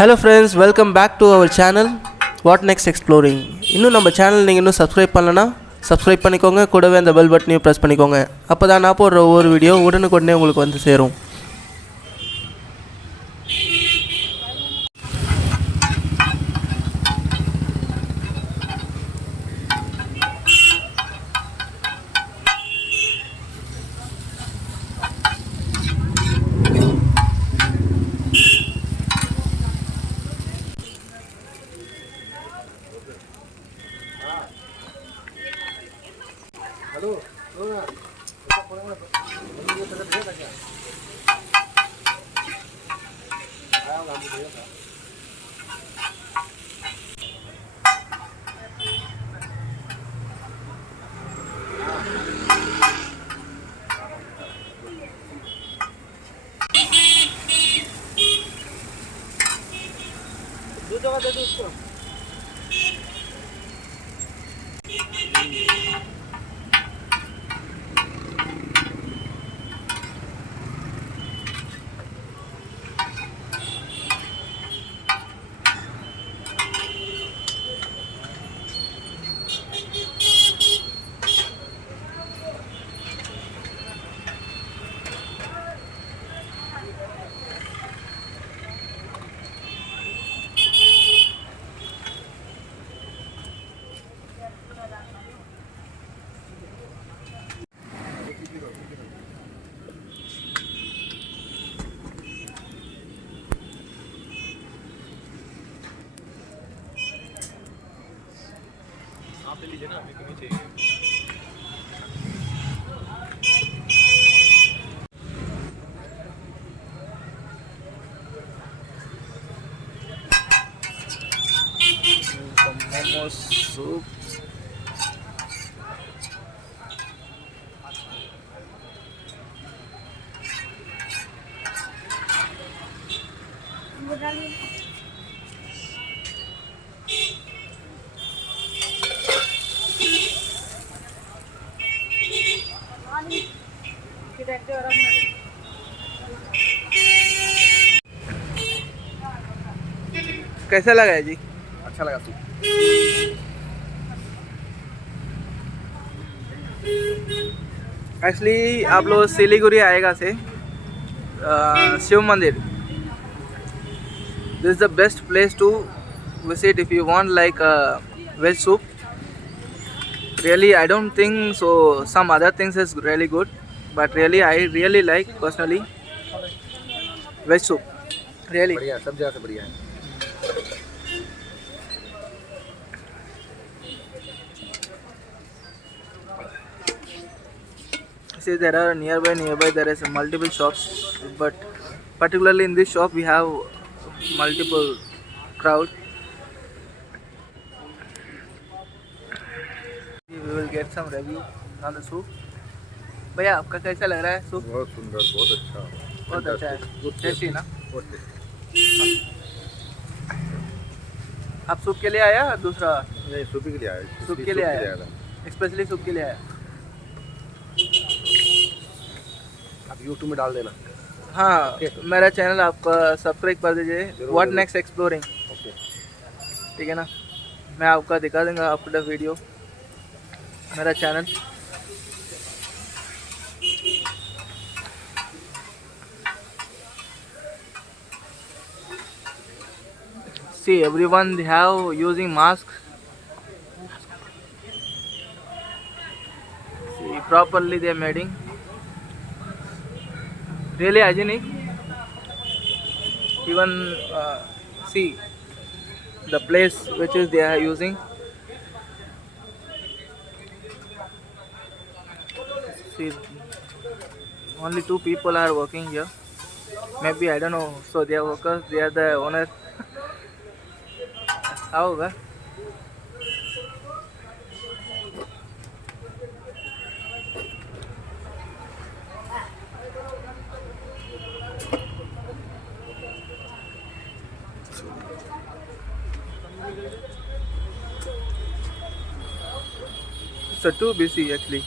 Hello friends, welcome back to our channel What Next Exploring. இன்னும் நம்ம channel நீங்கள் இன்னும் சப்ஸ்கிரைப் பண்ணலனா சப்ஸ்கிரைப் பண்ணிக்கோங்க, கூடவே அந்த பெல் பட்டனையும் ப்ரெஸ் பண்ணிக்கோங்க. அப்போ தான் நான் போடுற ஒவ்வொரு வீடியோ உடனுக்குடனே உங்களுக்கு வந்து சேரும். Momo soup. कैसा लगा है जी? अच्छा लगा सूप। एक्चुअली आप लोग सिलीगुड़ी आएगा से शिव मंदिर. This is the best place to visit if you want like veg soup. Really, I don't think so. Some other things is really good, but really, I really like personally veg soup. Really. बढ़िया, सब जगह से बढ़िया है। See, there are nearby there is multiple shops, but particularly in this shop we have multiple crowd. We will get some review on the soup. भैया आपका कैसा लग रहा है सूप? बहुत सुंदर, बहुत अच्छा, बहुत अच्छा है, टेस्टी ना? बहुत टेस्टी। आप सूप के लिए आया दूसरा? नहीं, सूप के लिए आया। सूप के लिए आया, स्पेशली सूप के लिए आया। आप YouTube में डाल देना। हाँ, मेरा चैनल आप सब्सक्राइब कर दीजिए, व्हाट नेक्स्ट एक्सप्लोरिंग। ओके, ठीक है ना? मैं आपका दिखा दूंगा आपका वीडियो, मेरा channel. See, everyone they have using mask. See, properly they are making. Really hygienic. Even see the place which is they are using. See, only 2 people are working here. Maybe I don't know. So they are workers. They are the owner. How होगा? So too busy actually.